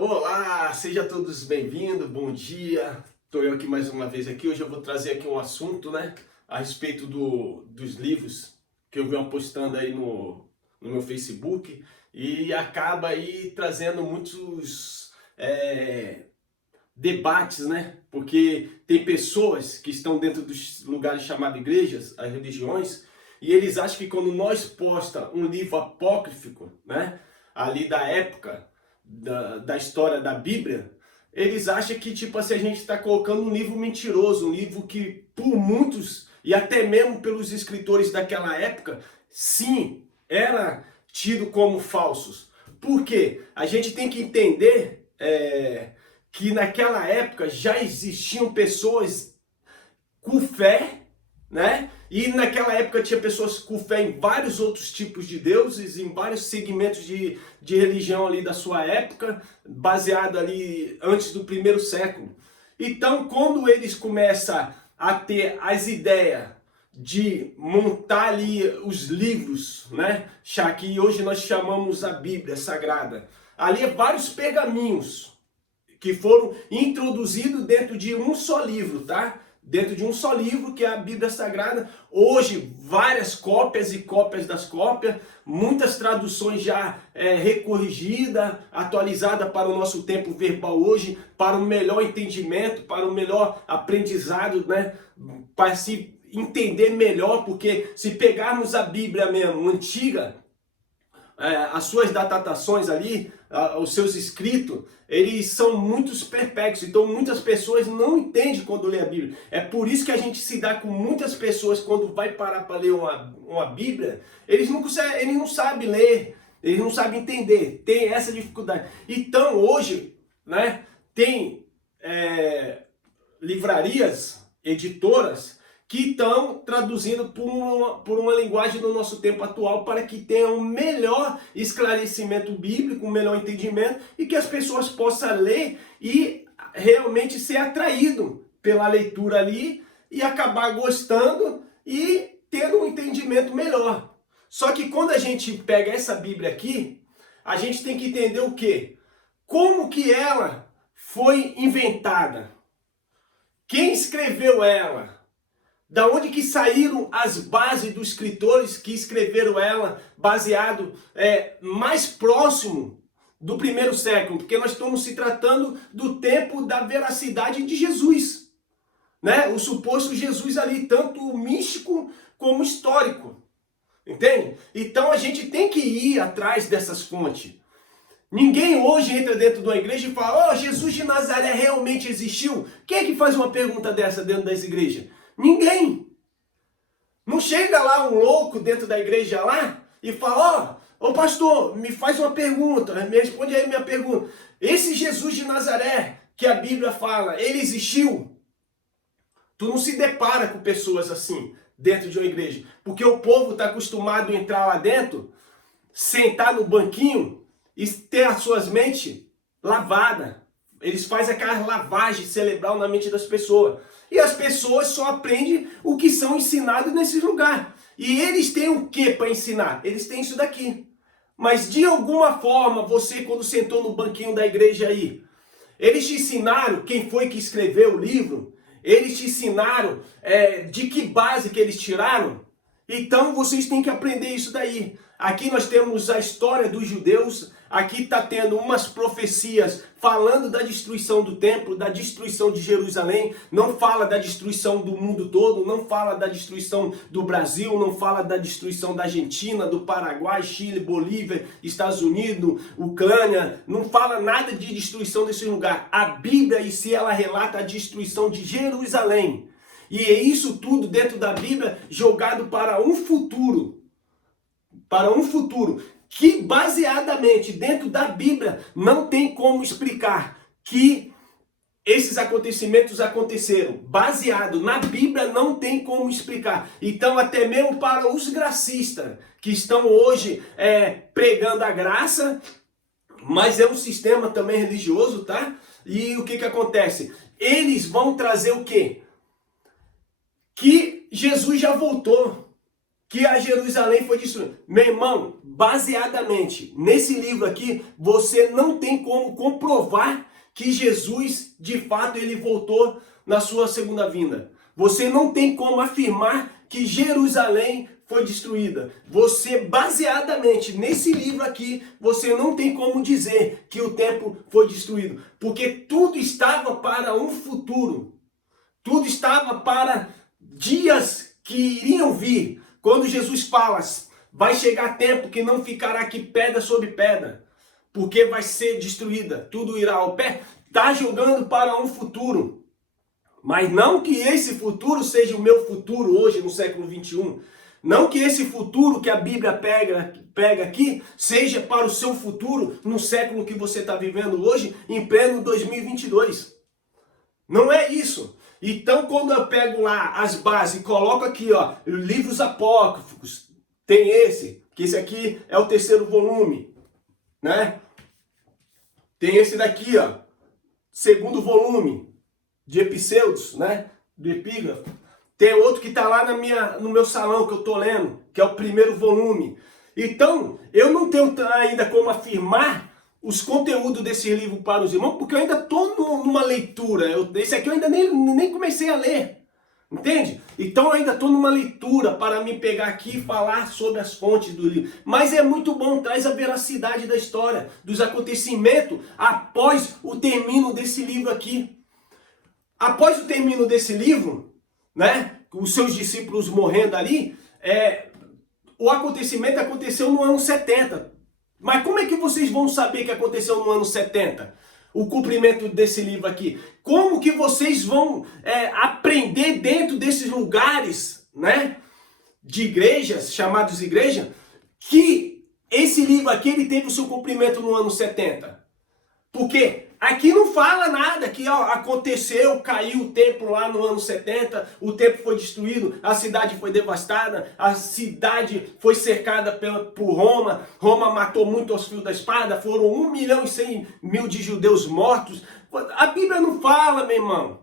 Olá, sejam todos bem-vindos, bom dia. Estou eu aqui mais uma vez aqui. Hoje eu vou trazer aqui um assunto, a respeito dos livros que eu venho postando aí no meu Facebook e acaba aí trazendo muitos debates, Porque tem pessoas que estão dentro dos lugares chamados igrejas, as religiões, e eles acham que quando nós posta um livro apócrifo, ali da época da história da Bíblia, eles acham que tipo assim, a gente está colocando um livro mentiroso, um livro que por muitos, e até mesmo pelos escritores daquela época, sim, era tido como falsos. Por quê? A gente tem que entender que naquela época já existiam pessoas com fé, E naquela época tinha pessoas com fé em vários outros tipos de deuses, em vários segmentos de religião ali da sua época, baseado ali antes do primeiro século. Então, quando eles começam a ter as ideias de montar ali os livros, que hoje nós chamamos a Bíblia Sagrada, ali é vários pergaminhos que foram introduzidos dentro de um só livro, Dentro de um só livro, que é a Bíblia Sagrada. Hoje, várias cópias e cópias das cópias, muitas traduções já recorrigidas, atualizadas para o nosso tempo verbal hoje, para o melhor entendimento, para o melhor aprendizado, Para se entender melhor, porque se pegarmos a Bíblia mesmo, antiga, as suas datações ali, os seus escritos, eles são muito perplexos. Então muitas pessoas não entendem quando lê a Bíblia. É por isso que a gente se dá com muitas pessoas quando vai parar para ler uma Bíblia, eles não sabem ler, eles não sabem entender, tem essa dificuldade. Então hoje, tem livrarias, editoras, que estão traduzindo por uma linguagem do nosso tempo atual para que tenha um melhor esclarecimento bíblico, um melhor entendimento e que as pessoas possam ler e realmente ser atraído pela leitura ali e acabar gostando e tendo um entendimento melhor. Só que quando a gente pega essa Bíblia aqui, a gente tem que entender o quê? Como que ela foi inventada? Quem escreveu ela? Da onde que saíram as bases dos escritores que escreveram ela, baseado mais próximo do primeiro século? Porque nós estamos se tratando do tempo da veracidade de Jesus, O suposto Jesus ali, tanto místico como histórico, entende? Então a gente tem que ir atrás dessas fontes. Ninguém hoje entra dentro de uma igreja e fala: Jesus de Nazaré realmente existiu? Quem é que faz uma pergunta dessa dentro das igrejas? Ninguém. Não chega lá um louco dentro da igreja lá e fala: ô pastor, me faz uma pergunta, me responde aí minha pergunta. Esse Jesus de Nazaré que a Bíblia fala, ele existiu? Tu não se depara com pessoas assim dentro de uma igreja, porque o povo está acostumado a entrar lá dentro, sentar no banquinho e ter as suas mentes lavadas. Eles fazem aquela lavagem cerebral na mente das pessoas. E as pessoas só aprendem o que são ensinados nesse lugar. E eles têm o que para ensinar? Eles têm isso daqui. Mas de alguma forma, você quando sentou no banquinho da igreja aí, eles te ensinaram quem foi que escreveu o livro? Eles te ensinaram de que base que eles tiraram? Então vocês têm que aprender isso daí. Aqui nós temos a história dos judeus. Aqui está tendo umas profecias falando da destruição do templo, da destruição de Jerusalém. Não fala da destruição do mundo todo, não fala da destruição do Brasil, não fala da destruição da Argentina, do Paraguai, Chile, Bolívia, Estados Unidos, Ucrânia. Não fala nada de destruição desse lugar. A Bíblia em si, ela relata a destruição de Jerusalém. E é isso tudo dentro da Bíblia jogado para um futuro. Para um futuro que baseadamente dentro da Bíblia não tem como explicar que esses acontecimentos aconteceram. Baseado na Bíblia não tem como explicar. Então até mesmo para os gracistas que estão hoje pregando a graça, mas é um sistema também religioso, E o que acontece? Eles vão trazer o quê? Que Jesus já voltou. que a Jerusalém foi destruída. Meu irmão, baseadamente nesse livro aqui, você não tem como comprovar que Jesus, de fato, ele voltou na sua segunda vinda. Você não tem como afirmar que Jerusalém foi destruída. Você, baseadamente nesse livro aqui, você não tem como dizer que o templo foi destruído. Porque tudo estava para um futuro. Tudo estava para dias que iriam vir. Quando Jesus fala, vai chegar tempo que não ficará aqui pedra sobre pedra, porque vai ser destruída, tudo irá ao pé. Está jogando para um futuro. Mas não que esse futuro seja o meu futuro hoje, no século 21. Não que esse futuro que a Bíblia pega aqui seja para o seu futuro no século que você está vivendo hoje, em pleno 2022. Não é isso. Então, quando eu pego lá as bases e coloco aqui, ó, livros apócrifos, tem esse, que esse aqui é o terceiro volume, né? Tem esse daqui, ó, segundo volume de Epiceudos, né? Do epígrafo. Tem outro que está lá no meu salão que eu estou lendo, que é o primeiro volume. Então, eu não tenho ainda como afirmar os conteúdos desse livro para os irmãos, porque eu ainda estou numa leitura. Esse aqui eu ainda nem comecei a ler, entende? Então eu ainda estou numa leitura para me pegar aqui e falar sobre as fontes do livro. Mas é muito bom, traz a veracidade da história, dos acontecimentos após o término desse livro aqui. Após o término desse livro, né, os seus discípulos morrendo ali, o acontecimento aconteceu no ano 70. Mas como é que vocês vão saber que aconteceu no ano 70? O cumprimento desse livro aqui. Como que vocês vão aprender dentro desses lugares, né, de igrejas, chamados igreja, que esse livro aqui ele teve o seu cumprimento no ano 70? Porque aqui não fala nada que aconteceu, caiu o templo lá no ano 70, o templo foi destruído, a cidade foi devastada, a cidade foi cercada por Roma, Roma matou muito aos fios da espada, foram 1.100.000 de judeus mortos. A Bíblia não fala, meu irmão.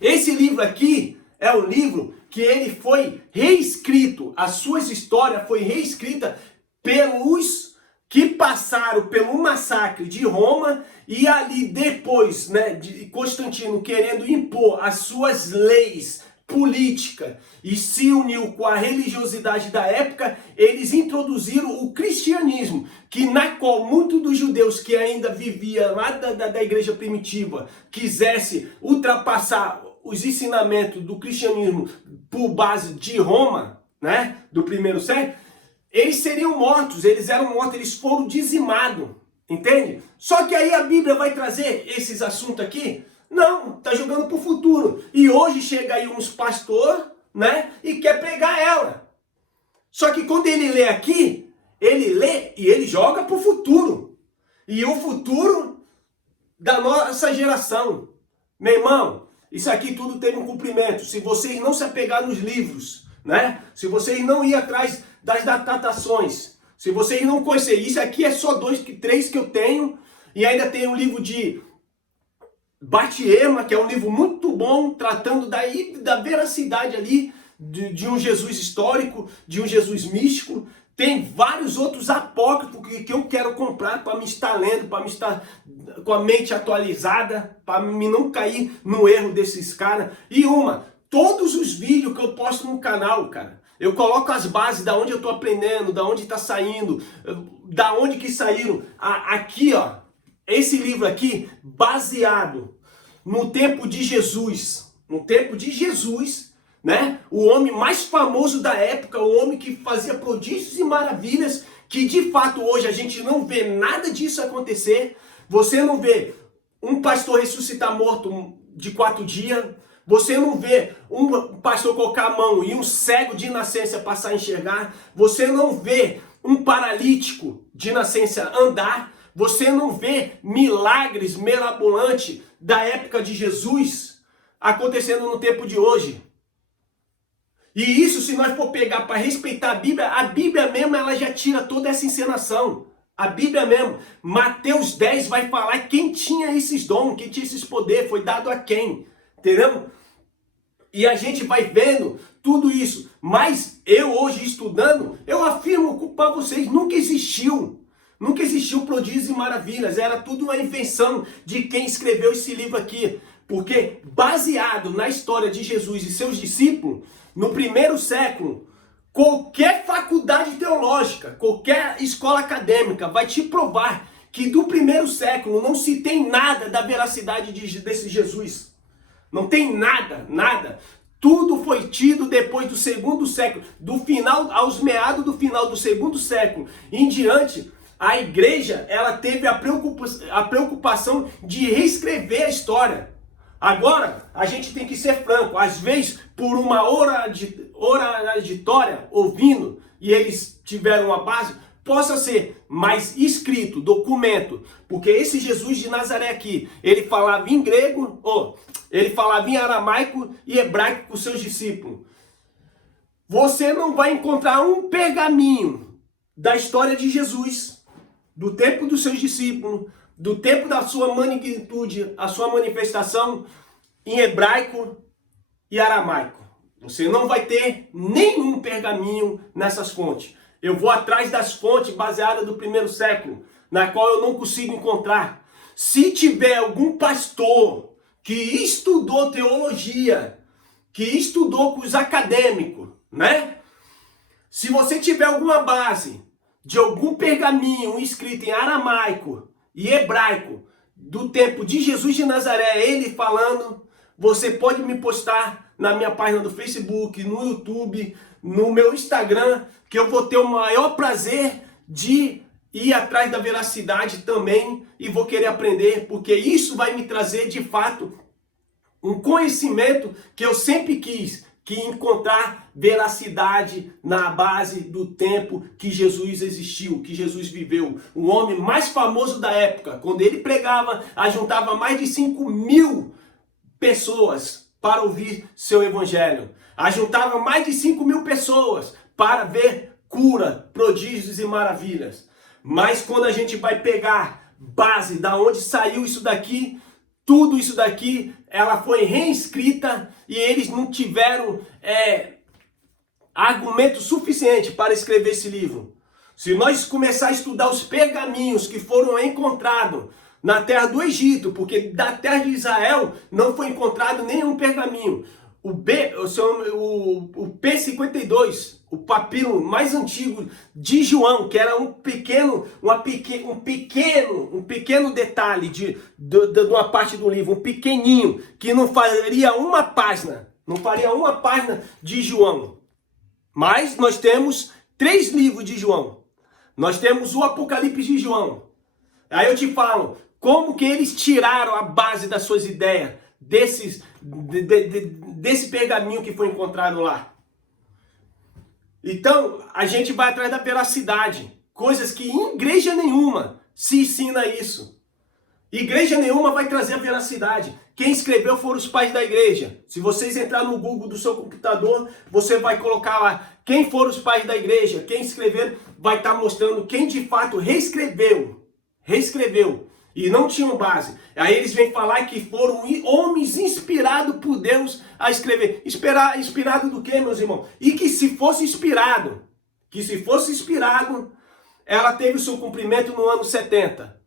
Esse livro aqui é um livro que ele foi reescrito, as suas histórias foi reescrita pelos que passaram pelo massacre de Roma e ali depois, né, de Constantino querendo impor as suas leis políticas e se uniu com a religiosidade da época, eles introduziram o cristianismo, que na qual muitos dos judeus que ainda viviam lá da igreja primitiva quisesse ultrapassar os ensinamentos do cristianismo por base de Roma, né, do primeiro século, eles seriam mortos, eles eram mortos, eles foram dizimados, entende? Só que aí a Bíblia vai trazer esses assuntos aqui? Não, tá jogando pro futuro. E hoje chega aí uns pastores, né, e quer pregar ela. Só que quando ele lê aqui, ele lê e ele joga pro futuro. E o futuro da nossa geração. Meu irmão, isso aqui tudo teve um cumprimento. Se vocês não se apegar nos livros, né, se vocês não ir atrás das datações, se vocês não conhecerem, isso aqui é só 3 que eu tenho, e ainda tem um livro de Batiema, que é um livro muito bom, tratando da veracidade ali, de um Jesus histórico, de um Jesus místico. Tem vários outros apócrifos que eu quero comprar para me estar lendo, para me estar com a mente atualizada, para me não cair no erro desses caras. E todos os vídeos que eu posto no canal, cara, eu coloco as bases da onde eu estou aprendendo, da onde está saindo, da onde que saíram. Aqui, ó, esse livro aqui, baseado no tempo de Jesus. No tempo de Jesus, né? O homem mais famoso da época, o homem que fazia prodígios e maravilhas, que de fato hoje a gente não vê nada disso acontecer. Você não vê um pastor ressuscitar morto de 4 dias. Você não vê um pastor colocar a mão e um cego de nascença passar a enxergar. Você não vê um paralítico de nascença andar. Você não vê milagres mirabolantes da época de Jesus acontecendo no tempo de hoje. E isso, se nós for pegar para respeitar a Bíblia mesmo, ela já tira toda essa encenação. A Bíblia mesmo, Mateus 10 vai falar quem tinha esses dons, quem tinha esses poderes, foi dado a quem. Entendeu? E a gente vai vendo tudo isso. Mas eu hoje estudando, eu afirmo para vocês, nunca existiu. Nunca existiu prodígios e maravilhas. Era tudo uma invenção de quem escreveu esse livro aqui. Porque baseado na história de Jesus e seus discípulos, no primeiro século, qualquer faculdade teológica, qualquer escola acadêmica vai te provar que do primeiro século não se tem nada da veracidade desse Jesus. Não tem nada, nada. Tudo foi tido depois do segundo século, do final aos meados do final do segundo século em diante. A igreja, ela teve a preocupação de reescrever a história. Agora, a gente tem que ser franco. Às vezes, por uma oratória, ouvindo, e eles tiveram uma base, possa ser mais escrito, documento. Porque esse Jesus de Nazaré aqui, ele falava em grego, ele falava em aramaico e hebraico com seus discípulos. Você não vai encontrar um pergaminho da história de Jesus, do tempo dos seus discípulos, do tempo da sua magnitude, a sua manifestação em hebraico e aramaico. Você não vai ter nenhum pergaminho nessas fontes. Eu vou atrás das fontes baseadas do primeiro século, na qual eu não consigo encontrar. Se tiver algum pastor que estudou teologia, que estudou com os acadêmicos, né? Se você tiver alguma base de algum pergaminho escrito em aramaico e hebraico do tempo de Jesus de Nazaré, ele falando, você pode me postar na minha página do Facebook, no YouTube, no meu Instagram, que eu vou ter o maior prazer de ir atrás da veracidade também e vou querer aprender, porque isso vai me trazer de fato um conhecimento que eu sempre quis, que encontrar veracidade na base do tempo que Jesus existiu, que Jesus viveu. O homem mais famoso da época, quando ele pregava, ajuntava mais de 5.000 pessoas para ouvir seu evangelho. Ajuntava mais de 5.000 pessoas para ver cura, prodígios e maravilhas. Mas quando a gente vai pegar base da onde saiu isso daqui, tudo isso daqui, ela foi reescrita e eles não tiveram argumento suficiente para escrever esse livro. Se nós começar a estudar os pergaminhos que foram encontrados na terra do Egito, porque da terra de Israel não foi encontrado nenhum pergaminho. O P52, o papiro mais antigo de João, que era um pequeno detalhe de uma parte do livro, um pequenininho, que não faria uma página de João. Mas nós temos 3 livros de João. Nós temos o Apocalipse de João. Aí eu te falo, como que eles tiraram a base das suas ideias desse pergaminho que foi encontrado lá. Então, a gente vai atrás da veracidade. Coisas que em igreja nenhuma se ensina isso. Igreja nenhuma vai trazer a veracidade. Quem escreveu foram os pais da igreja. Se vocês entrar no Google do seu computador, você vai colocar lá quem foram os pais da igreja. Quem escreveram vai estar mostrando quem de fato reescreveu. E não tinham base. Aí eles vêm falar que foram homens inspirados por Deus a escrever. Inspirado do quê, meus irmãos? E que se fosse inspirado, ela teve o seu cumprimento no ano 70.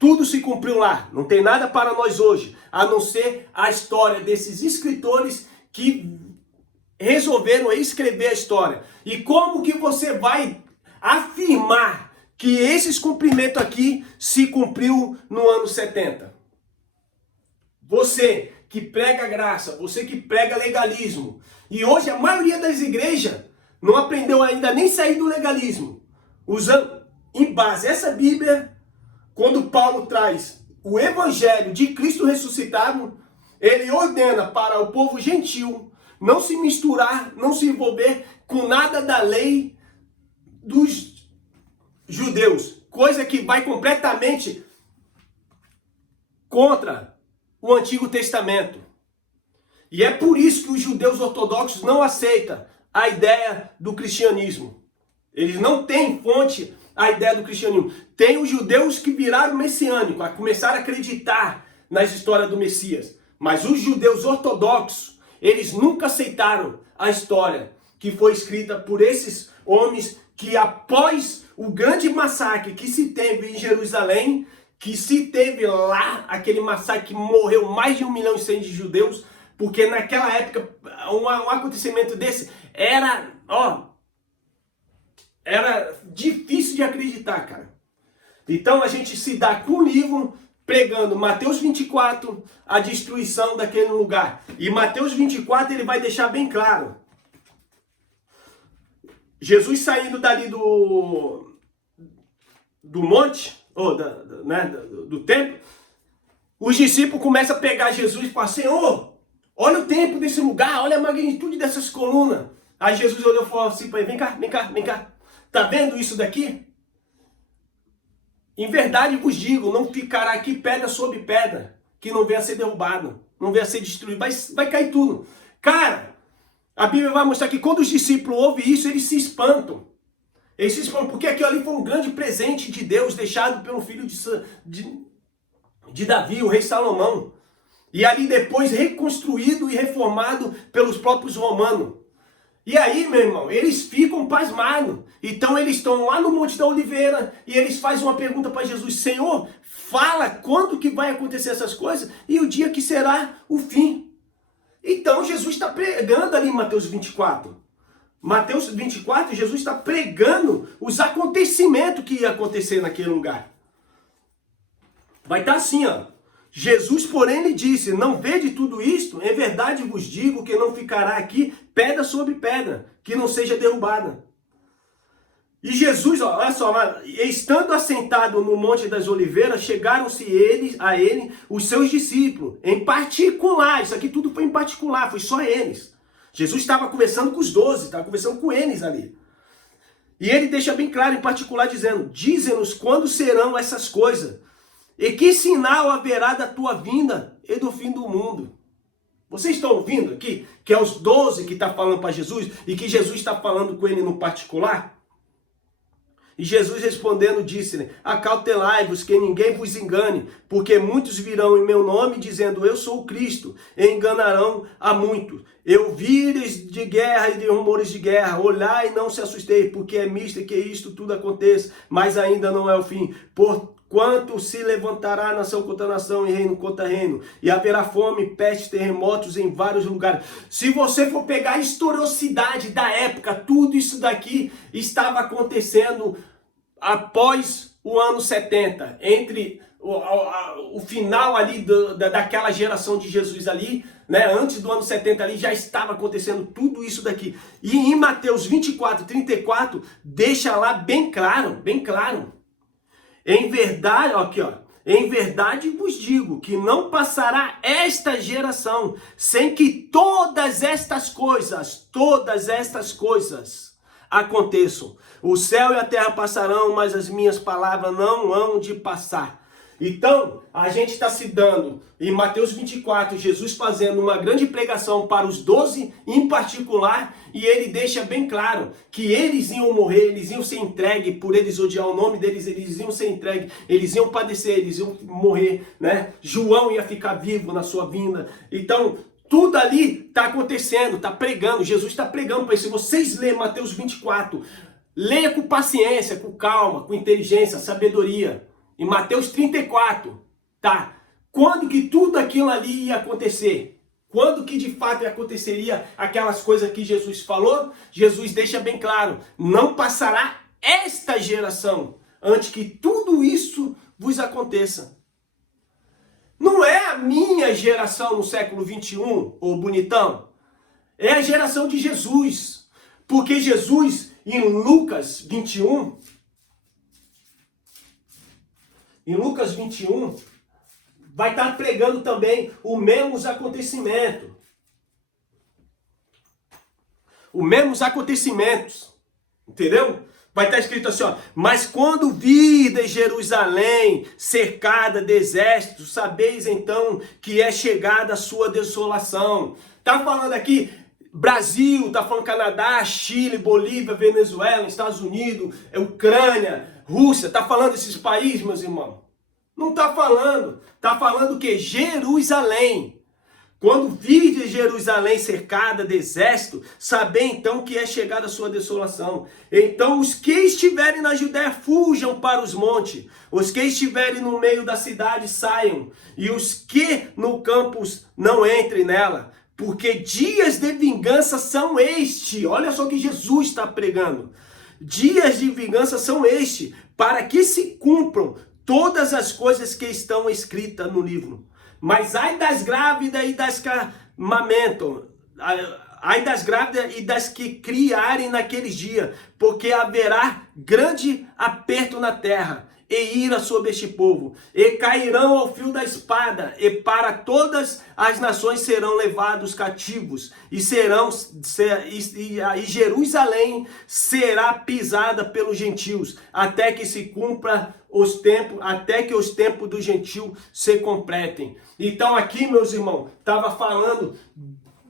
Tudo se cumpriu lá. Não tem nada para nós hoje, a não ser a história desses escritores que resolveram escrever a história. E como que você vai afirmar que esses cumprimentos aqui se cumpriu no ano 70. Você que prega graça, você que prega legalismo, e hoje a maioria das igrejas não aprendeu ainda nem sair do legalismo, usando em base essa Bíblia, quando Paulo traz o evangelho de Cristo ressuscitado, ele ordena para o povo gentil não se misturar, não se envolver com nada da lei dos judeus, coisa que vai completamente contra o Antigo Testamento. E é por isso que os judeus ortodoxos não aceitam a ideia do cristianismo. Eles não têm fonte a ideia do cristianismo. Tem os judeus que viraram messiânicos, a começar a acreditar nas histórias do Messias. Mas os judeus ortodoxos, eles nunca aceitaram a história que foi escrita por esses homens que após o grande massacre que se teve em Jerusalém, que se teve lá, aquele massacre que morreu mais de 1,1 milhão de judeus, porque naquela época um acontecimento desse era difícil de acreditar, cara. Então a gente se dá com o livro pregando Mateus 24, a destruição daquele lugar. E Mateus 24 ele vai deixar bem claro. Jesus saindo dali do monte, ou do templo, os discípulos começam a pegar Jesus e falam, Senhor, olha o tempo desse lugar, olha a magnitude dessas colunas. Aí Jesus olhou e falou assim para ele, vem cá. Tá vendo isso daqui? Em verdade vos digo, não ficará aqui pedra sobre pedra, que não venha a ser derrubado, não venha a ser destruído, vai cair tudo. Cara, a Bíblia vai mostrar que quando os discípulos ouvem isso, eles se espantam. Eles se espantam porque aquilo ali foi um grande presente de Deus, deixado pelo filho de Davi, o rei Salomão. E ali depois reconstruído e reformado pelos próprios romanos. E aí, meu irmão, eles ficam pasmados. Então eles estão lá no Monte da Oliveira e eles fazem uma pergunta para Jesus. Senhor, fala quando que vai acontecer essas coisas e o dia que será o fim. Então Jesus está pregando ali em Mateus 24. Mateus 24, Jesus está pregando os acontecimentos que ia acontecer naquele lugar. Vai estar assim, ó. Jesus, porém, lhe disse, não vede tudo isto? Em verdade vos digo que não ficará aqui pedra sobre pedra, que não seja derrubada. E Jesus, ó, olha só, estando assentado no Monte das Oliveiras, chegaram-se a ele os seus discípulos, em particular, isso aqui tudo foi em particular, foi só eles. Jesus estava conversando com os 12, estava conversando com eles ali. E ele deixa bem claro, em particular, dizendo, dize-nos quando serão essas coisas, e que sinal haverá da tua vinda e do fim do mundo. Vocês estão ouvindo aqui, que é os 12 que está falando para Jesus, e que Jesus está falando com ele no particular? E Jesus respondendo disse-lhe, acautelai-vos que ninguém vos engane, porque muitos virão em meu nome dizendo, eu sou o Cristo, e enganarão a muitos. Eu vires de guerra e de rumores de guerra, olhai e não se assustei, porque é misto que isto tudo aconteça, mas ainda não é o fim. Porquanto se levantará nação contra nação e reino contra reino, e haverá fome, peste, terremotos em vários lugares. Se você for pegar a historicidade da época, tudo isso daqui estava acontecendo após o ano 70, entre o final ali daquela geração de Jesus ali, né, antes do ano 70 ali, já estava acontecendo tudo isso daqui. E em Mateus 24, 34, deixa lá bem claro, em verdade, aqui ó, em verdade vos digo que não passará esta geração sem que todas estas coisas aconteçam. O céu e a terra passarão, mas as minhas palavras não hão de passar. Então, a gente está se dando, em Mateus 24, Jesus fazendo uma grande pregação para os 12 em particular, e ele deixa bem claro que eles iam morrer, eles iam ser entregues, por eles odiar o nome deles, eles iam ser entregues, eles iam padecer, eles iam morrer, né? João ia ficar vivo na sua vinda. Então, tudo ali está acontecendo, está pregando, Jesus está pregando para isso. Se vocês lerem Mateus 24, leia com paciência, com calma, com inteligência, sabedoria. Em Mateus 34, tá? Quando que tudo aquilo ali ia acontecer? Quando que de fato aconteceria aquelas coisas que Jesus falou? Jesus deixa bem claro, não passará esta geração antes que tudo isso vos aconteça. Não é a minha geração no século 21, ô bonitão. É a geração de Jesus. Porque Jesus, em Lucas 21... Em Lucas 21, vai estar pregando também o mesmos acontecimentos. Os mesmos acontecimentos. Entendeu? Vai estar escrito assim, ó. Mas quando virdes Jerusalém cercada de exércitos, sabeis então que é chegada a sua desolação. Tá falando aqui Brasil, tá falando Canadá, Chile, Bolívia, Venezuela, Estados Unidos, Ucrânia, Rússia, tá falando esses países, meus irmãos? Não tá falando. Tá falando que Jerusalém. Quando virdes Jerusalém cercada de exército, sabei então que é chegada a sua desolação. Então os que estiverem na Judéia fujam para os montes, os que estiverem no meio da cidade saiam, e os que no campus não entrem nela, porque dias de vingança são este. Olha só o que Jesus está pregando. Dias de vingança são este, para que se cumpram todas as coisas que estão escritas no livro. Mas ai das grávidas e das que amamentam, ai das grávidas e das que criarem naqueles dias, porque haverá grande aperto na terra, e ira sobre este povo, e cairão ao fio da espada, e para todas as nações serão levados cativos, e Jerusalém será pisada pelos gentios, até que se cumpra os tempos, até que os tempos do gentio se completem. Então aqui, meus irmãos, estava falando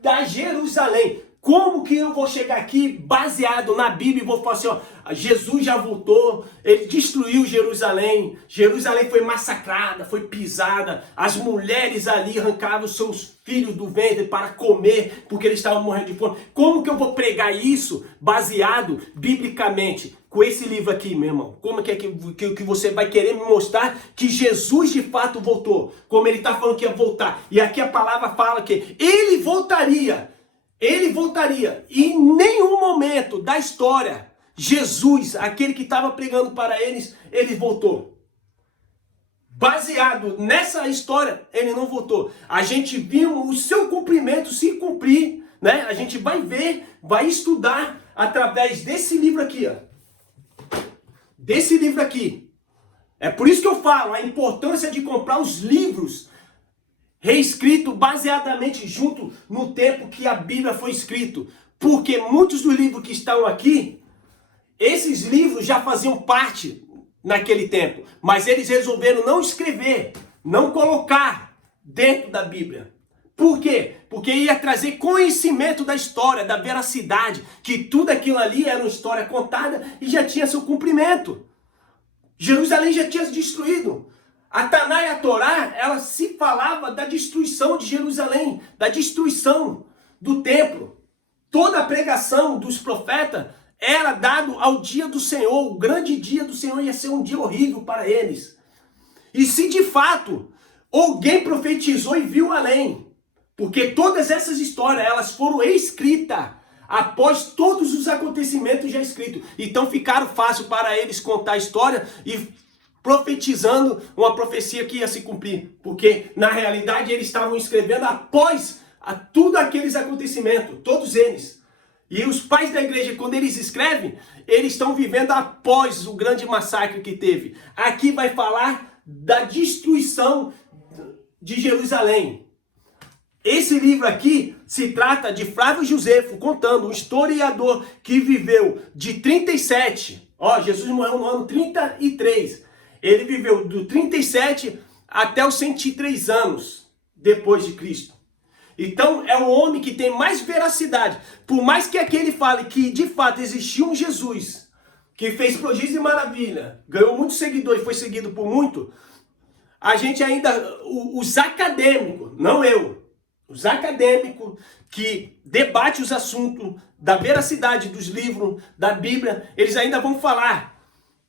da Jerusalém. Como que eu vou chegar aqui baseado na Bíblia e vou falar assim, ó, Jesus já voltou, ele destruiu Jerusalém, Jerusalém foi massacrada, foi pisada, as mulheres ali arrancavam seus filhos do ventre para comer, porque eles estavam morrendo de fome. Como que eu vou pregar isso baseado biblicamente? Com esse livro aqui, meu irmão, como que é que você vai querer me mostrar que Jesus de fato voltou? Como ele está falando que ia voltar. E aqui a palavra fala que ele voltaria. Ele voltaria. E em nenhum momento da história, Jesus, aquele que estava pregando para eles, ele voltou. Baseado nessa história, ele não voltou. A gente viu o seu cumprimento se cumprir, né? A gente vai ver, vai estudar através desse livro aqui, ó. Desse livro aqui. É por isso que eu falo a importância de comprar os livros reescrito baseadamente junto no tempo que a Bíblia foi escrito. Porque muitos dos livros que estão aqui, esses livros já faziam parte naquele tempo. Mas eles resolveram não escrever, não colocar dentro da Bíblia. Por quê? Porque ia trazer conhecimento da história, da veracidade, que tudo aquilo ali era uma história contada e já tinha seu cumprimento. Jerusalém já tinha se destruído. A Taná e a Torá, ela se falava da destruição de Jerusalém, da destruição do templo. Toda a pregação dos profetas era dado ao dia do Senhor. O grande dia do Senhor ia ser um dia horrível para eles. E se de fato alguém profetizou e viu além, porque todas essas histórias, elas foram escritas após todos os acontecimentos já escritos. Então ficaram fácil para eles contar a história e profetizando uma profecia que ia se cumprir. Porque, na realidade, eles estavam escrevendo após tudo aqueles acontecimentos, todos eles. E os pais da igreja, quando eles escrevem, eles estão vivendo após o grande massacre que teve. Aqui vai falar da destruição de Jerusalém. Esse livro aqui se trata de Flávio Josefo contando, um historiador que viveu de 37, Jesus morreu no ano 33, ele viveu do 37 até os 103 anos depois de Cristo. Então é o homem que tem mais veracidade, por mais que aquele fale que de fato existiu um Jesus, que fez prodígio e maravilha, ganhou muitos seguidores, foi seguido por muito, a gente ainda, os acadêmicos, não eu, os acadêmicos que debatem os assuntos da veracidade dos livros, da Bíblia, eles ainda vão falar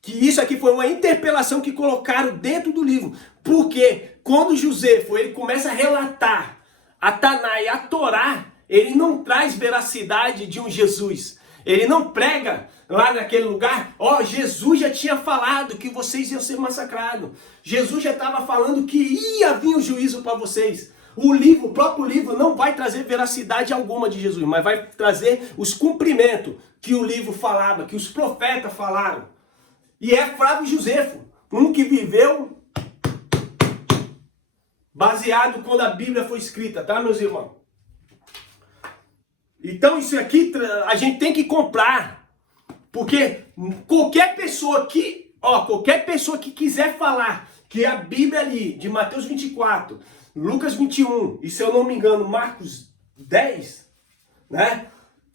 que isso aqui foi uma interpelação que colocaram dentro do livro. Porque quando Josefo ele começa a relatar a Taná e a Torá, ele não traz veracidade de um Jesus. Ele não prega lá naquele lugar, Jesus já tinha falado que vocês iam ser massacrados. Jesus já estava falando que ia vir o juízo para vocês. O próprio livro não vai trazer veracidade alguma de Jesus, mas vai trazer os cumprimentos que o livro falava, que os profetas falaram. E é Flávio Josefo, um que viveu baseado quando a Bíblia foi escrita, tá, meus irmãos? Então isso aqui a gente tem que comprar, porque qualquer pessoa que quiser falar que a Bíblia ali, de Mateus 24, Lucas 21, e se eu não me engano, Marcos 10, né?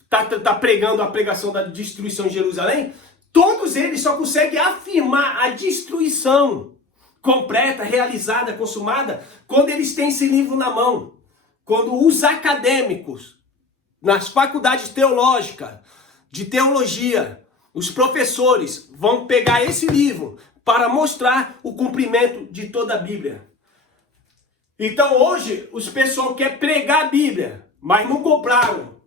Tá pregando a pregação da destruição de Jerusalém. Todos eles só conseguem afirmar a destruição completa, realizada, consumada, quando eles têm esse livro na mão. quando os acadêmicos, nas faculdades teológicas, de teologia, os professores vão pegar esse livro para mostrar o cumprimento de toda a Bíblia. Então hoje os pessoal quer pregar a Bíblia, mas não compraram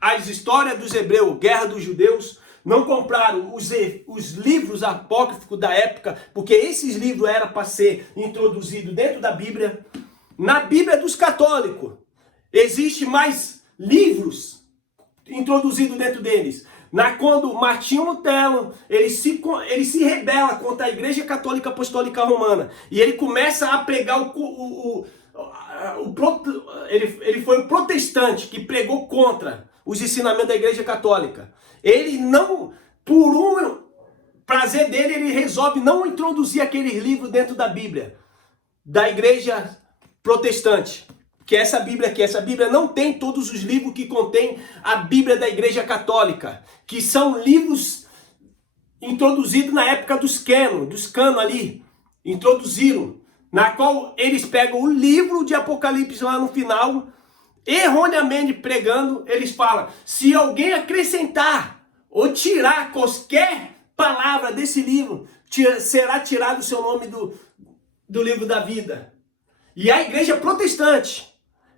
as histórias dos hebreus, Guerra dos Judeus, não compraram os livros apócrifos da época, porque esses livros eram para ser introduzidos dentro da Bíblia. Na Bíblia dos católicos, existe mais livros introduzidos dentro deles. Quando Martinho Lutero, ele se rebela contra a Igreja Católica Apostólica Romana, e ele começa a pregar ele foi o protestante que pregou contra os ensinamentos da Igreja Católica. Ele não, por um prazer dele, ele resolve não introduzir aqueles livros dentro da Bíblia da Igreja Protestante. Que essa Bíblia não tem todos os livros que contém a Bíblia da Igreja Católica, que são livros introduzidos na época dos canos ali, introduziram, na qual eles pegam o livro de Apocalipse lá no final, erroneamente pregando, eles falam, se alguém acrescentar ou tirar qualquer palavra desse livro, será tirado o seu nome do livro da vida. E a Igreja Protestante,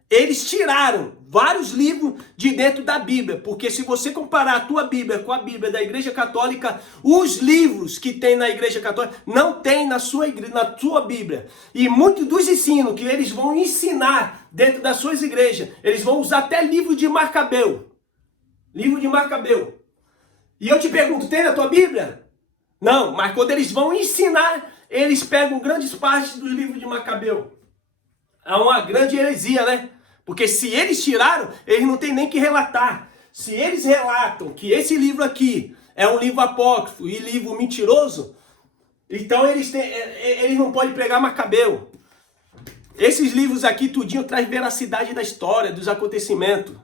eles tiraram vários livros de dentro da Bíblia, porque se você comparar a tua Bíblia com a Bíblia da Igreja Católica, os livros que tem na Igreja Católica não tem na sua Bíblia. E muitos dos ensinos que eles vão ensinar dentro das suas igrejas, eles vão usar até livro de Macabeu. Livro de Macabeu. E eu te pergunto, tem na tua Bíblia? Não, mas quando eles vão ensinar, eles pegam grandes partes do livro de Macabeu. É uma grande heresia, né? Porque se eles tiraram, eles não têm nem que relatar. Se eles relatam que esse livro aqui é um livro apócrifo e livro mentiroso, então eles não podem pregar Macabeu. Esses livros aqui, tudinho, traz veracidade da história, dos acontecimentos.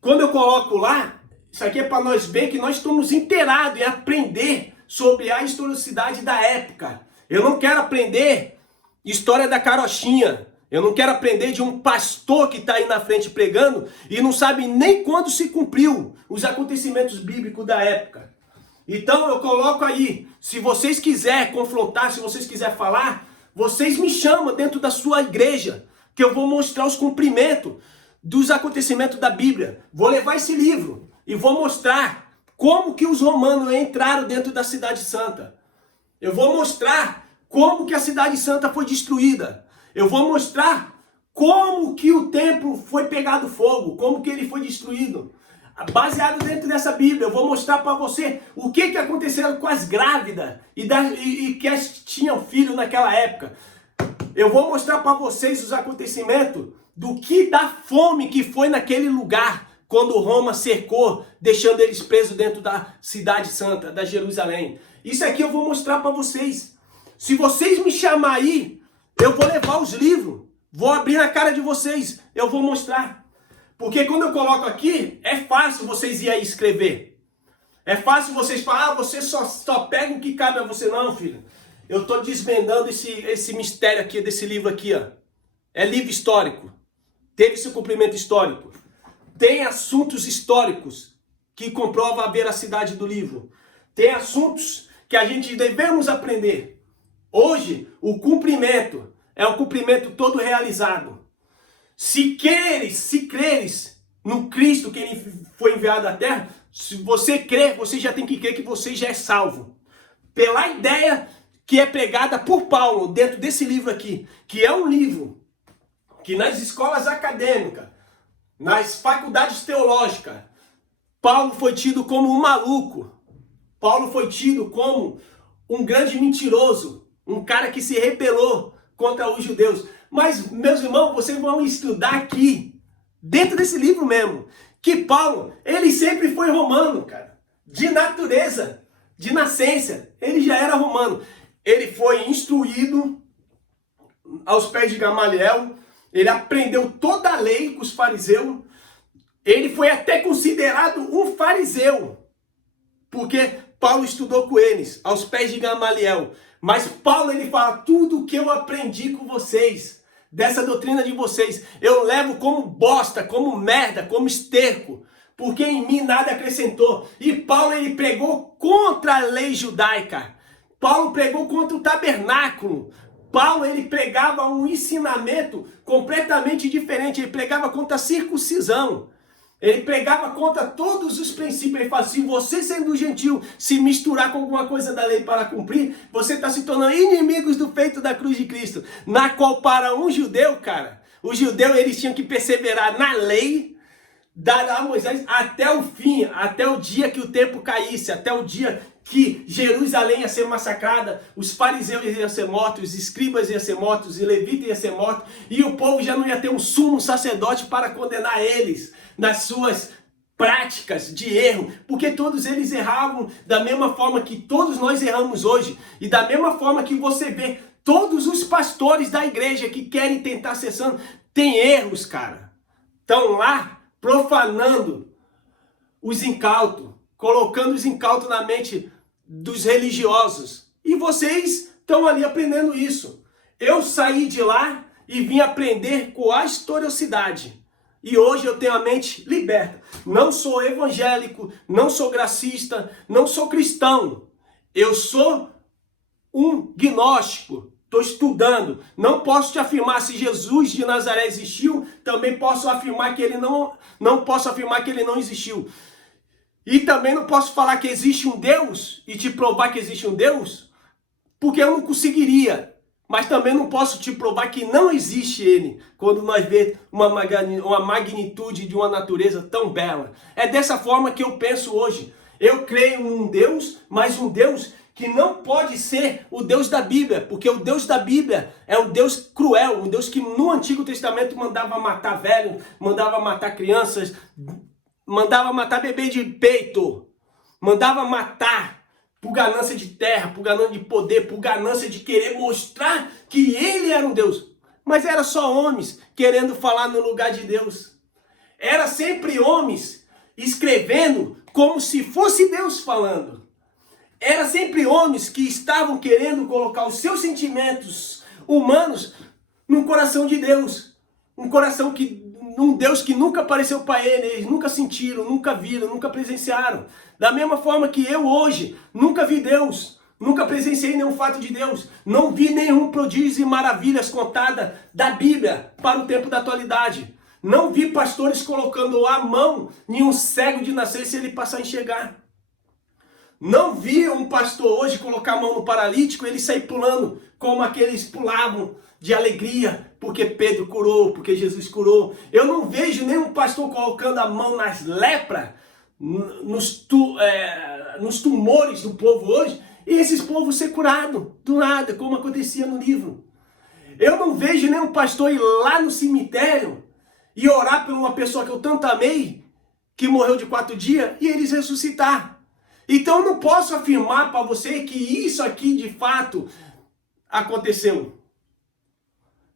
Quando eu coloco lá, isso aqui é para nós ver que nós estamos inteirados em aprender sobre a historicidade da época. Eu não quero aprender história da carochinha. Eu não quero aprender de um pastor que está aí na frente pregando e não sabe nem quando se cumpriu os acontecimentos bíblicos da época. Então eu coloco aí, se vocês quiserem confrontar, se vocês quiserem falar, vocês me chamam dentro da sua igreja, que eu vou mostrar os cumprimentos dos acontecimentos da Bíblia. Vou levar esse livro e vou mostrar como que os romanos entraram dentro da Cidade Santa. Eu vou mostrar como que a Cidade Santa foi destruída. Eu vou mostrar como que o templo foi pegado fogo, como que ele foi destruído. Baseado dentro dessa Bíblia, eu vou mostrar para você o que aconteceu com as grávidas e que tinham filho naquela época. Eu vou mostrar para vocês os acontecimentos da fome que foi naquele lugar, quando Roma cercou, deixando eles presos dentro da Cidade Santa, da Jerusalém. Isso aqui eu vou mostrar para vocês. Se vocês me chamarem aí, eu vou levar os livros, vou abrir na cara de vocês, eu vou mostrar. Porque quando eu coloco aqui, é fácil vocês irem aí escrever. É fácil vocês falar, você só pega o que cabe a você. Não, filho. Eu estou desvendando esse mistério aqui, desse livro aqui, ó. É livro histórico. Teve seu cumprimento histórico. Tem assuntos históricos que comprovam a veracidade do livro. Tem assuntos que a gente devemos aprender. Hoje, o cumprimento é um cumprimento todo realizado. Se creres no Cristo que ele foi enviado à terra, se você crer, você já tem que crer que você já é salvo. Pela ideia que é pregada por Paulo dentro desse livro aqui, que é um livro que nas escolas acadêmicas, nas faculdades teológicas, Paulo foi tido como um maluco. Paulo foi tido como um grande mentiroso. Um cara que se rebelou contra os judeus. Mas, meus irmãos, vocês vão estudar aqui, dentro desse livro mesmo, que Paulo, ele sempre foi romano, cara. De natureza, de nascença, ele já era romano. Ele foi instruído aos pés de Gamaliel, ele aprendeu toda a lei com os fariseus, ele foi até considerado um fariseu, porque Paulo estudou com eles, aos pés de Gamaliel. Mas Paulo, ele fala, tudo que eu aprendi com vocês, dessa doutrina de vocês. Eu levo como bosta, como merda, como esterco, porque em mim nada acrescentou. E Paulo, ele pregou contra a lei judaica. Paulo pregou contra o tabernáculo. Paulo, ele pregava um ensinamento completamente diferente. Ele pregava contra a circuncisão. Ele pregava contra todos os princípios. Ele fala assim, você sendo gentil, se misturar com alguma coisa da lei para cumprir, você está se tornando inimigos do feito da cruz de Cristo. Na qual para um judeu, cara, os judeus eles tinham que perseverar na lei dada a Moisés até o fim, até o dia que o tempo caísse, até o dia que Jerusalém ia ser massacrada, os fariseus iam ser mortos, os escribas iam ser mortos, os levitas iam ser mortos, e o povo já não ia ter um sumo sacerdote para condenar eles nas suas práticas de erro, porque todos eles erravam da mesma forma que todos nós erramos hoje, e da mesma forma que você vê todos os pastores da igreja que querem tentar ser santo, tem erros, cara. Estão lá profanando os incautos, colocando os incautos na mente dos religiosos. E vocês estão ali aprendendo isso. Eu saí de lá e vim aprender com a historicidade. E hoje eu tenho a mente liberta. Não sou evangélico, não sou gracista, não sou cristão. Eu sou um gnóstico. Estou estudando. Não posso te afirmar se Jesus de Nazaré existiu. Também posso afirmar que ele não posso afirmar que ele não existiu. E também não posso falar que existe um Deus e te provar que existe um Deus, porque eu não conseguiria. Mas também não posso te provar que não existe ele, quando nós vemos uma magnitude de uma natureza tão bela. É dessa forma que eu penso hoje. Eu creio num Deus, mas um Deus que não pode ser o Deus da Bíblia, porque o Deus da Bíblia é um Deus cruel, um Deus que no Antigo Testamento mandava matar velhos, mandava matar crianças, mandava matar bebê de peito, mandava matar por ganância de terra, por ganância de poder, por ganância de querer mostrar que ele era um Deus. Mas era só homens querendo falar no lugar de Deus. Era sempre homens escrevendo como se fosse Deus falando. Era sempre homens que estavam querendo colocar os seus sentimentos humanos no coração de Deus. Um Deus que nunca apareceu para eles nunca sentiram, nunca viram, nunca presenciaram. Da mesma forma que eu hoje nunca vi Deus, nunca presenciei nenhum fato de Deus, não vi nenhum prodígio e maravilhas contada da Bíblia para o tempo da atualidade. Não vi pastores colocando a mão em um cego de nascer se ele passar a enxergar. Não vi um pastor hoje colocar a mão no paralítico e ele sair pulando como aqueles pulavam de alegria, porque Pedro curou, porque Jesus curou. Eu não vejo nenhum pastor colocando a mão nas lepras, nos tumores do povo hoje, e esses povos ser curados do nada, como acontecia no livro. Eu não vejo nenhum pastor ir lá no cemitério e orar por uma pessoa que eu tanto amei, que morreu de 4 dias, e eles ressuscitar. Então eu não posso afirmar para você que isso aqui de fato aconteceu.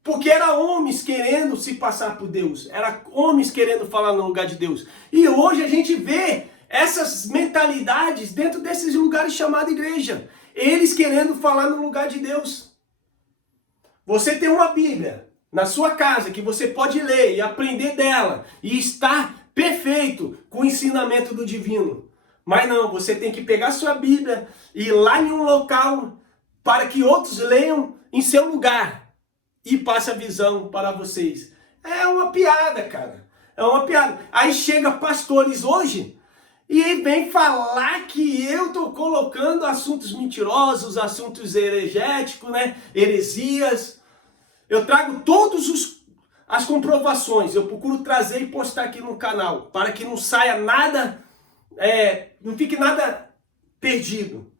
Porque era homens querendo se passar por Deus. Era homens querendo falar no lugar de Deus. E hoje a gente vê essas mentalidades dentro desses lugares chamados igreja. Eles querendo falar no lugar de Deus. Você tem uma Bíblia na sua casa que você pode ler e aprender dela. E estar perfeito com o ensinamento do divino. Mas não, você tem que pegar sua Bíblia e ir lá em um local para que outros leiam em seu lugar e passe a visão para vocês. É uma piada, cara. É uma piada. Aí chega pastores hoje e vem falar que eu estou colocando assuntos mentirosos, assuntos heregéticos, né? Heresias. Eu trago as comprovações. Eu procuro trazer e postar aqui no canal para que não saia nada... não fique nada perdido.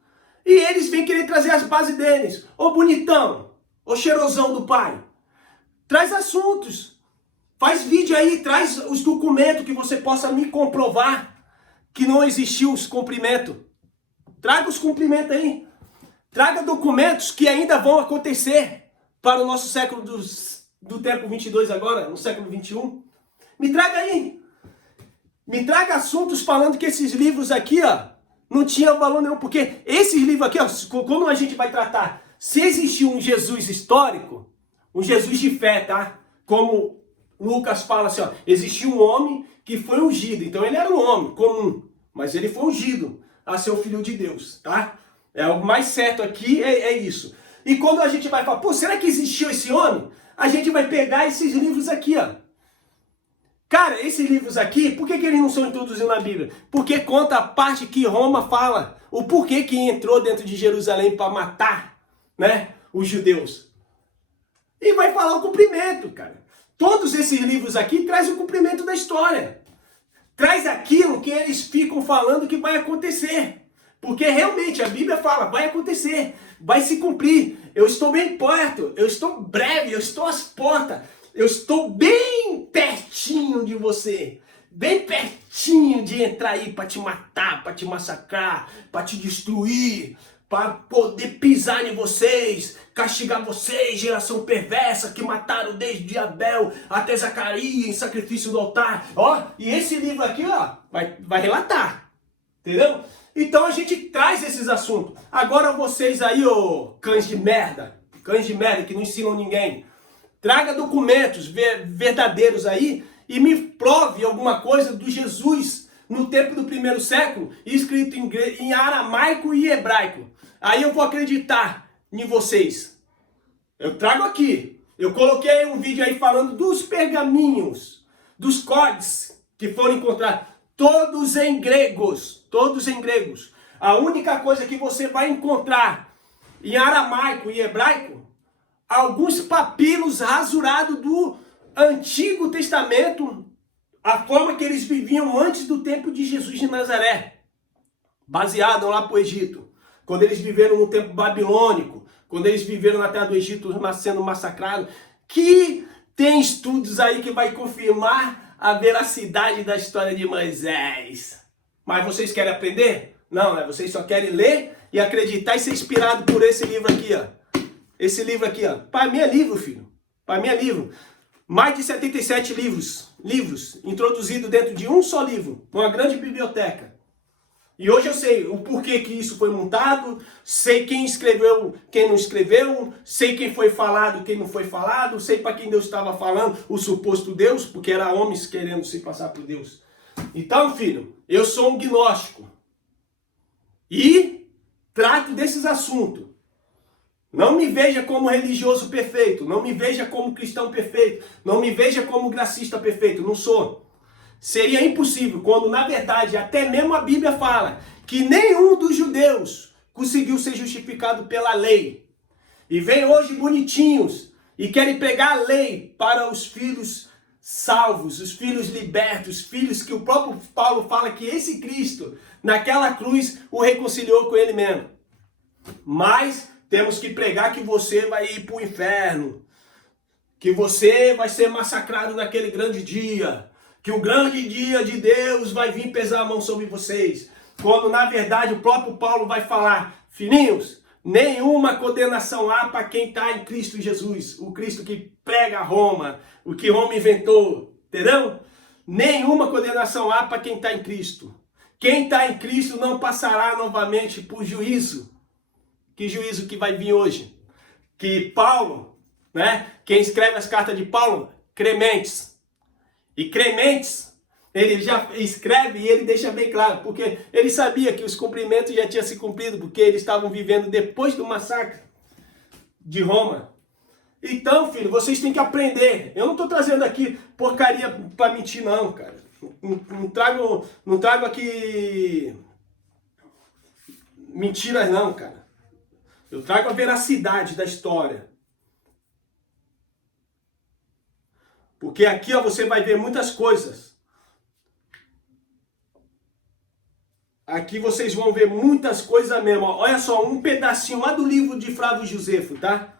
E eles vêm querer trazer as bases deles. Ô bonitão, ô cheirosão do pai, traz assuntos. Faz vídeo aí, traz os documentos que você possa me comprovar que não existiu os cumprimentos. Traga os cumprimentos aí. Traga documentos que ainda vão acontecer para o nosso século do tempo 22 agora, no século 21. Me traga aí. Me traga assuntos falando que esses livros aqui, ó, não tinham valor nenhum. Porque esses livros aqui, ó, quando a gente vai tratar, se existiu um Jesus histórico, Um Jesus de fé, tá? Como Lucas fala assim, ó, existia um homem que foi ungido. Então ele era um homem comum, mas ele foi ungido a ser o Filho de Deus, tá? O mais certo aqui é isso. E quando a gente vai falar, pô, será que existiu esse homem? A gente vai pegar esses livros aqui, ó. Cara, esses livros aqui, por que eles não são introduzidos na Bíblia? Porque conta a parte que Roma fala, o porquê que entrou dentro de Jerusalém para matar, né, os judeus. E vai falar o cumprimento, cara. Todos esses livros aqui trazem o cumprimento da história. Traz aquilo que eles ficam falando que vai acontecer. Porque realmente a Bíblia fala, vai acontecer, vai se cumprir. Eu estou bem perto, eu estou breve, eu estou às portas. Eu estou bem pertinho de você, bem pertinho de entrar aí para te matar, para te massacrar, para te destruir, para poder pisar em vocês, castigar vocês, geração perversa que mataram desde Abel até Zacarias em sacrifício do altar. Ó, e esse livro aqui, ó, vai relatar, entendeu? Então a gente traz esses assuntos. Agora vocês aí, ô cães de merda que não ensinam ninguém. Traga documentos verdadeiros aí e me prove alguma coisa do Jesus no tempo do primeiro século, escrito em aramaico e hebraico. Aí eu vou acreditar em vocês. Eu trago aqui. Eu coloquei um vídeo aí falando dos pergaminhos, dos códices que foram encontrados. Todos em gregos. Todos em gregos. A única coisa que você vai encontrar em aramaico e hebraico, alguns papiros rasurados do Antigo Testamento, a forma que eles viviam antes do tempo de Jesus de Nazaré, baseado lá para o Egito, quando eles viveram no tempo babilônico, quando eles viveram na terra do Egito sendo massacrados, que tem estudos aí que vai confirmar a veracidade da história de Moisés. Mas vocês querem aprender? Não, né? Vocês só querem ler e acreditar e ser inspirado por esse livro aqui, ó. Esse livro aqui, ó. Para mim é livro, filho. Para mim é livro. Mais de 77 livros introduzidos dentro de um só livro. Uma grande biblioteca. E hoje eu sei o porquê que isso foi montado, sei quem escreveu, quem não escreveu, sei quem foi falado, quem não foi falado, sei para quem Deus estava falando, o suposto Deus, porque era homens querendo se passar por Deus. Então, filho, eu sou um gnóstico. E trato desses assuntos. Não me veja como religioso perfeito, não me veja como cristão perfeito, não me veja como gracista perfeito, não sou. Seria impossível, quando na verdade até mesmo a Bíblia fala que nenhum dos judeus conseguiu ser justificado pela lei. E vem hoje bonitinhos e querem pegar a lei para os filhos salvos, os filhos libertos, os filhos que o próprio Paulo fala que esse Cristo, naquela cruz, o reconciliou com ele mesmo. Mas temos que pregar que você vai ir para o inferno, que você vai ser massacrado naquele grande dia, que o grande dia de Deus vai vir pesar a mão sobre vocês. Quando na verdade o próprio Paulo vai falar, filhinhos, nenhuma condenação há para quem está em Cristo Jesus, o Cristo que prega Roma, o que Roma inventou, entendeu? Nenhuma condenação há para quem está em Cristo. Quem está em Cristo não passará novamente por juízo. Que juízo que vai vir hoje? Que Paulo, né? Quem escreve as cartas de Paulo? Crementes. E crementes, ele já escreve e ele deixa bem claro, porque ele sabia que os cumprimentos já tinham se cumprido, porque eles estavam vivendo depois do massacre de Roma. Então, filho, vocês têm que aprender. Eu não estou trazendo aqui porcaria para mentir, não, cara. Não trago aqui mentiras, não, cara. Eu trago a veracidade da história. Porque aqui, ó, você vai ver muitas coisas. Aqui vocês vão ver muitas coisas mesmo. Ó. Olha só, um pedacinho lá do livro de Flávio Josefo, tá?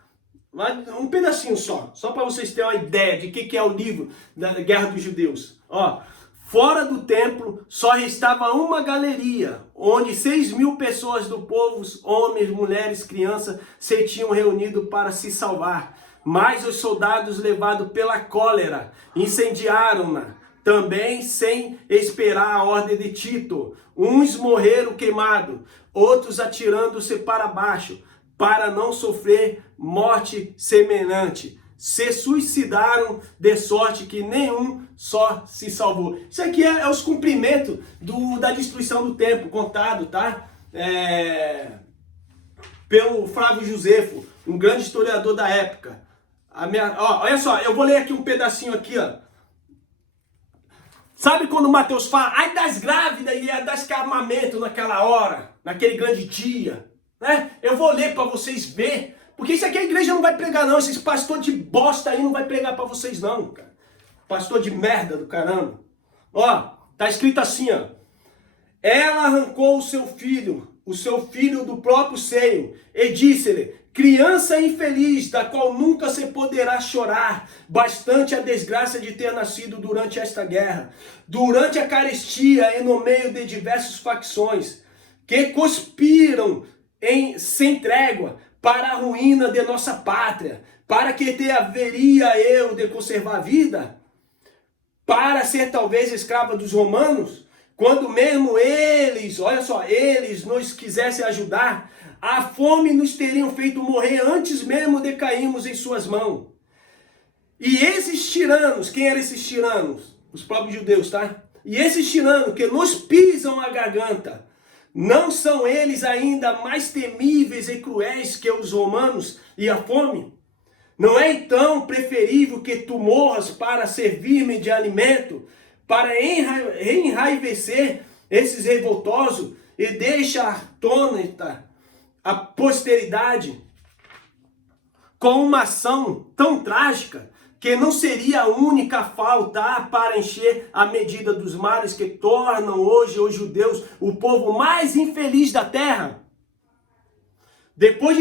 Um pedacinho só para vocês terem uma ideia de que é o livro da Guerra dos Judeus. Ó, fora do templo só restava uma galeria, onde 6.000 pessoas do povo, homens, mulheres, crianças, se tinham reunido para se salvar. Mas os soldados, levados pela cólera, incendiaram-na, também sem esperar a ordem de Tito. Uns morreram queimados, outros atirando-se para baixo, para não sofrer morte semelhante. se suicidaram, de sorte que nenhum só se salvou. Isso aqui é os cumprimentos da destruição do templo, contado, tá? Pelo Flávio Josefo, um grande historiador da época. Olha só, eu vou ler aqui um pedacinho aqui, ó. Sabe quando Mateus fala, ai das grávidas e das que amamentam naquela hora, naquele grande dia, né? Eu vou ler para vocês verem. Porque isso aqui a igreja não vai pregar não, esses pastor de bosta aí não vai pregar para vocês não, cara. Pastor de merda do caramba. Ó, tá escrito assim, ó. Ela arrancou o seu filho do próprio seio, e disse-lhe, criança infeliz, da qual nunca se poderá chorar, bastante a desgraça de ter nascido durante esta guerra, durante a carestia e no meio de diversas facções, que conspiram sem trégua, para a ruína de nossa pátria, para que te haveria eu de conservar a vida, para ser talvez escrava dos romanos, quando mesmo eles, olha só, eles nos quisessem ajudar, a fome nos teriam feito morrer antes mesmo de cairmos em suas mãos. E esses tiranos, quem eram esses tiranos? Os próprios judeus, tá? E esses tiranos que nos pisam a garganta, não são eles ainda mais temíveis e cruéis que os romanos e a fome? Não é então preferível que tu morras para servir-me de alimento, para enraivecer esses revoltosos e deixar atônita a posteridade com uma ação tão trágica, que não seria a única falta para encher a medida dos males que tornam hoje os judeus o povo mais infeliz da terra? Depois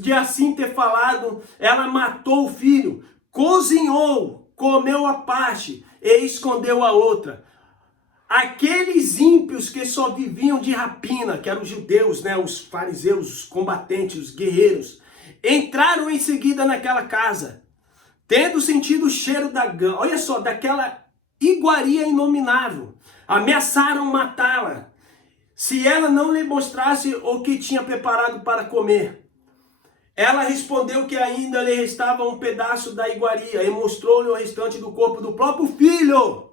de assim ter falado, ela matou o filho, cozinhou, comeu a parte e escondeu a outra. Aqueles ímpios que só viviam de rapina, que eram os judeus, né, os fariseus, os combatentes, os guerreiros, entraram em seguida naquela casa, tendo sentido o cheiro olha só, daquela iguaria inominável, ameaçaram matá-la, se ela não lhe mostrasse o que tinha preparado para comer. Ela respondeu que ainda lhe restava um pedaço da iguaria e mostrou-lhe o restante do corpo do próprio filho.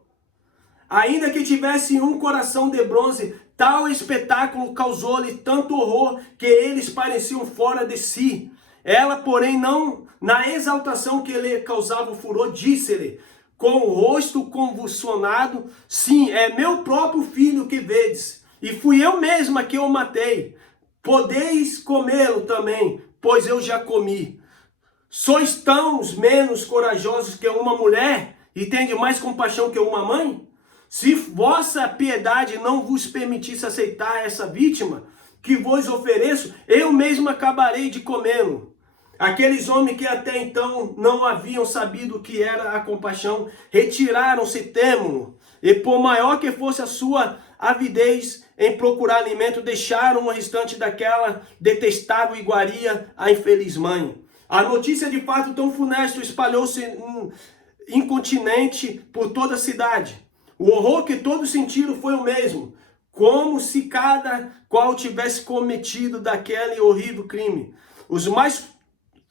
Ainda que tivesse um coração de bronze, tal espetáculo causou-lhe tanto horror que eles pareciam fora de si. Ela, porém, não, na exaltação que lhe causava o furor, disse-lhe, com o rosto convulsionado, sim, é meu próprio filho que vedes, e fui eu mesma que o matei. Podeis comê-lo também, pois eu já comi. Sois tão menos corajosos que uma mulher, e tendes mais compaixão que uma mãe? Se vossa piedade não vos permitisse aceitar essa vítima que vos ofereço, eu mesmo acabarei de comê-lo. Aqueles homens que até então não haviam sabido o que era a compaixão, retiraram-se têmulo, e por maior que fosse a sua avidez em procurar alimento, deixaram o restante daquela detestável iguaria à infeliz mãe. A notícia de fato tão funesto espalhou-se incontinente por toda a cidade. O horror que todos sentiram foi o mesmo, como se cada qual tivesse cometido daquele horrível crime. Os mais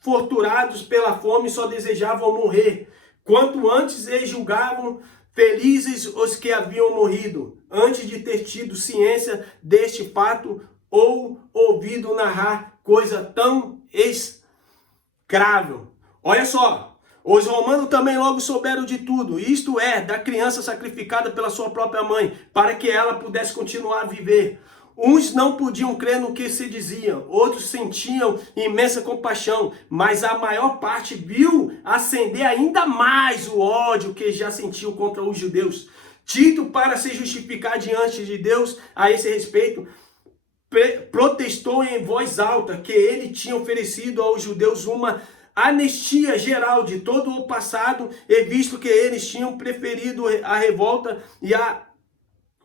forturados pela fome só desejavam morrer, quanto antes eles julgavam felizes os que haviam morrido, antes de ter tido ciência deste fato ou ouvido narrar coisa tão execrável. Olha só, os romanos também logo souberam de tudo, isto é, da criança sacrificada pela sua própria mãe, para que ela pudesse continuar a viver. Uns não podiam crer no que se dizia, outros sentiam imensa compaixão, mas a maior parte viu acender ainda mais o ódio que já sentiu contra os judeus. Tito, para se justificar diante de Deus a esse respeito, protestou em voz alta que ele tinha oferecido aos judeus uma anistia geral de todo o passado, e visto que eles tinham preferido a revolta e a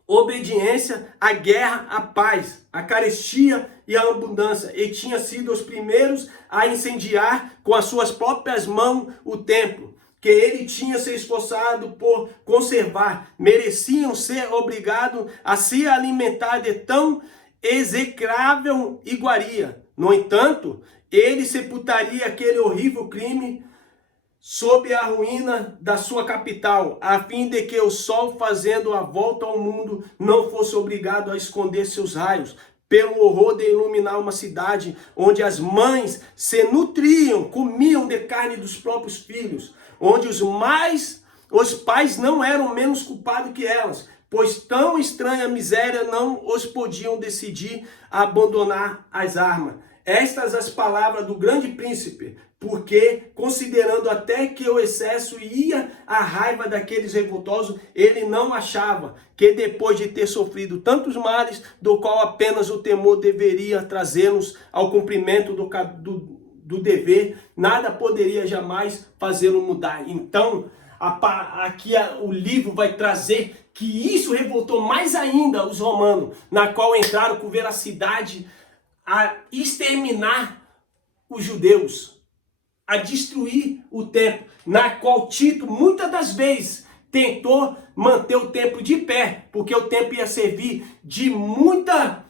obediência, a guerra, a paz, a carestia e a abundância, e tinha sido os primeiros a incendiar com as suas próprias mãos o templo que ele tinha se esforçado por conservar, mereciam ser obrigados a se alimentar de tão execrável iguaria. No entanto, ele sepultaria aquele horrível crime sob a ruína da sua capital, a fim de que o sol, fazendo a volta ao mundo, não fosse obrigado a esconder seus raios, pelo horror de iluminar uma cidade onde as mães se nutriam, comiam de carne dos próprios filhos, onde os pais não eram menos culpados que elas, pois tão estranha miséria não os podiam decidir a abandonar as armas. Estas as palavras do grande príncipe, porque, considerando até que o excesso ia à raiva daqueles revoltosos, ele não achava que depois de ter sofrido tantos males, do qual apenas o temor deveria trazê-los ao cumprimento do dever, nada poderia jamais fazê-lo mudar. Então, aqui o livro vai trazer que isso revoltou mais ainda os romanos, na qual entraram com veracidade a exterminar os judeus, a destruir o templo, na qual Tito muitas das vezes tentou manter o templo de pé, porque o templo ia servir de muita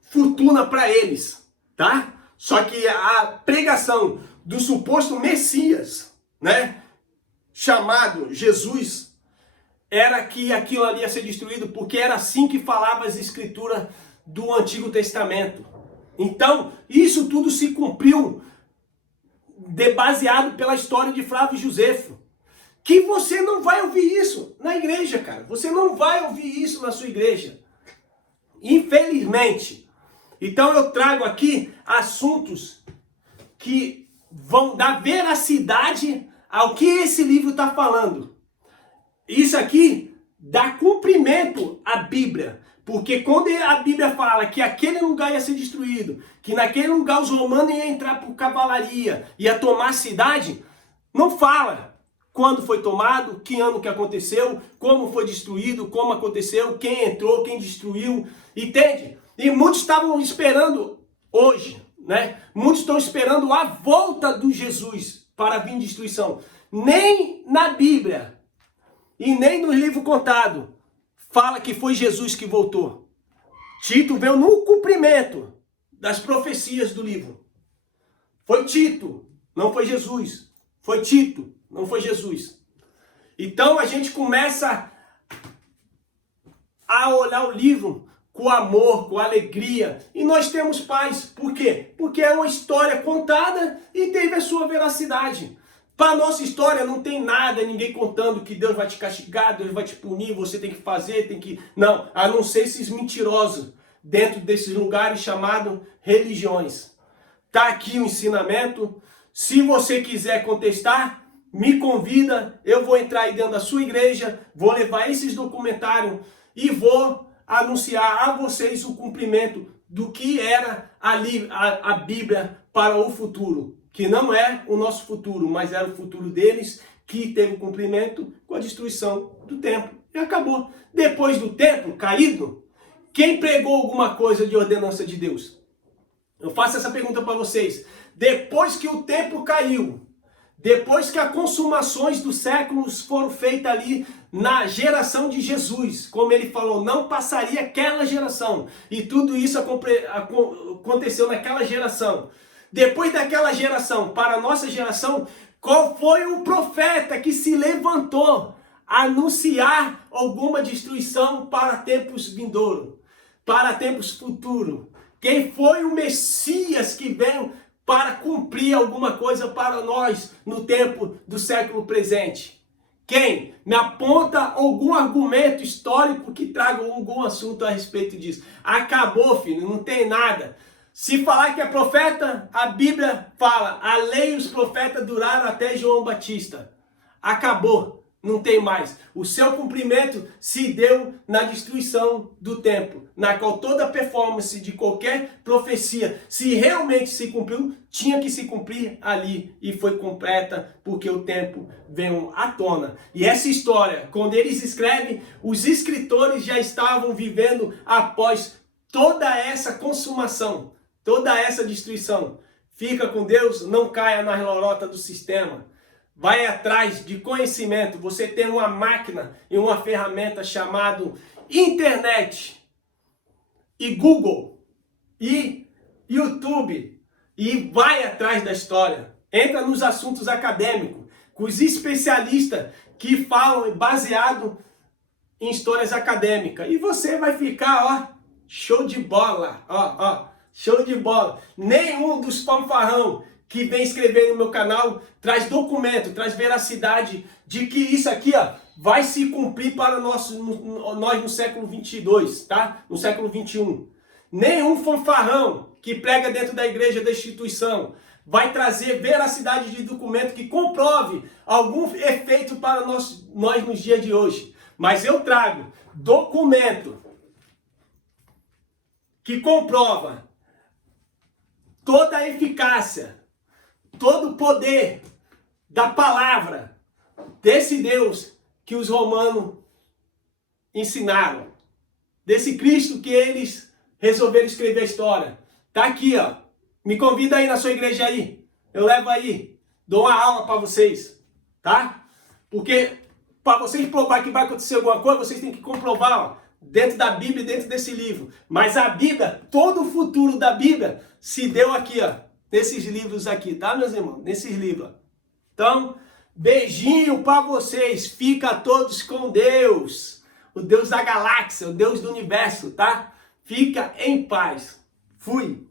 fortuna para eles, tá? Só que a pregação do suposto Messias, né, chamado Jesus, era que aquilo ali ia ser destruído, porque era assim que falava as escrituras do Antigo Testamento. Então, isso tudo se cumpriu baseado pela história de Flávio Josefo. Que você não vai ouvir isso na igreja, cara. Você não vai ouvir isso na sua igreja. Infelizmente. Então eu trago aqui assuntos que vão dar veracidade ao que esse livro está falando. Isso aqui dá cumprimento à Bíblia. Porque quando a Bíblia fala que aquele lugar ia ser destruído, que naquele lugar os romanos iam entrar por cavalaria, ia tomar a cidade, não fala quando foi tomado, que ano que aconteceu, como foi destruído, como aconteceu, quem entrou, quem destruiu, entende? E muitos estavam esperando hoje, né? Muitos estão esperando a volta do Jesus para vir destruição. Nem na Bíblia e nem no livro contado fala que foi Jesus que voltou. Tito veio no cumprimento das profecias do livro. Foi Tito, não foi Jesus. Foi Tito, não foi Jesus. Então a gente começa a olhar o livro com amor, com alegria. E nós temos paz. Por quê? Porque é uma história contada e teve a sua veracidade. Para a nossa história não tem nada, ninguém contando que Deus vai te castigar, Deus vai te punir, você tem que fazer, tem que... Não, a não ser esses mentirosos dentro desses lugares chamados religiões. Está aqui o ensinamento. Se você quiser contestar, me convida, eu vou entrar aí dentro da sua igreja, vou levar esses documentários e vou anunciar a vocês o cumprimento do que era a Bíblia para o futuro. Que não é o nosso futuro, mas era o futuro deles, que teve cumprimento com a destruição do templo. E acabou. Depois do templo caído, quem pregou alguma coisa de ordenança de Deus? Eu faço essa pergunta para vocês. Depois que o templo caiu, depois que as consumações dos séculos foram feitas ali na geração de Jesus, como ele falou, não passaria aquela geração. E tudo isso aconteceu naquela geração. Depois daquela geração, para a nossa geração, qual foi o profeta que se levantou a anunciar alguma destruição para tempos vindouros, para tempos futuros? Quem foi o Messias que veio para cumprir alguma coisa para nós no tempo do século presente? Quem? Me aponta algum argumento histórico que traga algum assunto a respeito disso. Acabou, filho, não tem nada. Se falar que é profeta, a Bíblia fala, a lei e os profetas duraram até João Batista. Acabou, não tem mais. O seu cumprimento se deu na destruição do templo, na qual toda a performance de qualquer profecia, se realmente se cumpriu, tinha que se cumprir ali. E foi completa porque o tempo veio à tona. E essa história, quando eles escrevem, os escritores já estavam vivendo após toda essa consumação. Toda essa destruição. Fica com Deus, não caia na lorota do sistema. Vai atrás de conhecimento. Você tem uma máquina e uma ferramenta chamada internet. E Google. E YouTube. E vai atrás da história. entra nos assuntos acadêmicos, com os especialistas que falam baseado em histórias acadêmicas. E você vai ficar, ó, show de bola, ó, show de bola. Nenhum dos fanfarrão que vem escrever no meu canal traz documento, traz veracidade de que isso aqui, ó, vai se cumprir para nós no século 22, tá? No século 21. Nenhum fanfarrão que prega dentro da igreja, da instituição, vai trazer veracidade de documento que comprove algum efeito para nós nos dias de hoje. Mas eu trago documento que comprova toda a eficácia, todo o poder da palavra desse Deus que os romanos ensinaram, desse Cristo que eles resolveram escrever a história. Tá aqui, ó. Me convida aí na sua igreja aí. Eu levo aí. Dou uma aula para vocês, tá? Porque para vocês provar que vai acontecer alguma coisa, vocês têm que comprovar, ó, dentro da Bíblia, dentro desse livro. Mas a Bíblia, todo o futuro da Bíblia se deu aqui, ó, nesses livros aqui, tá, meus irmãos? Nesses livros. Então, beijinho para vocês. Fica todos com Deus. O Deus da galáxia, o Deus do universo, tá? Fica em paz. Fui.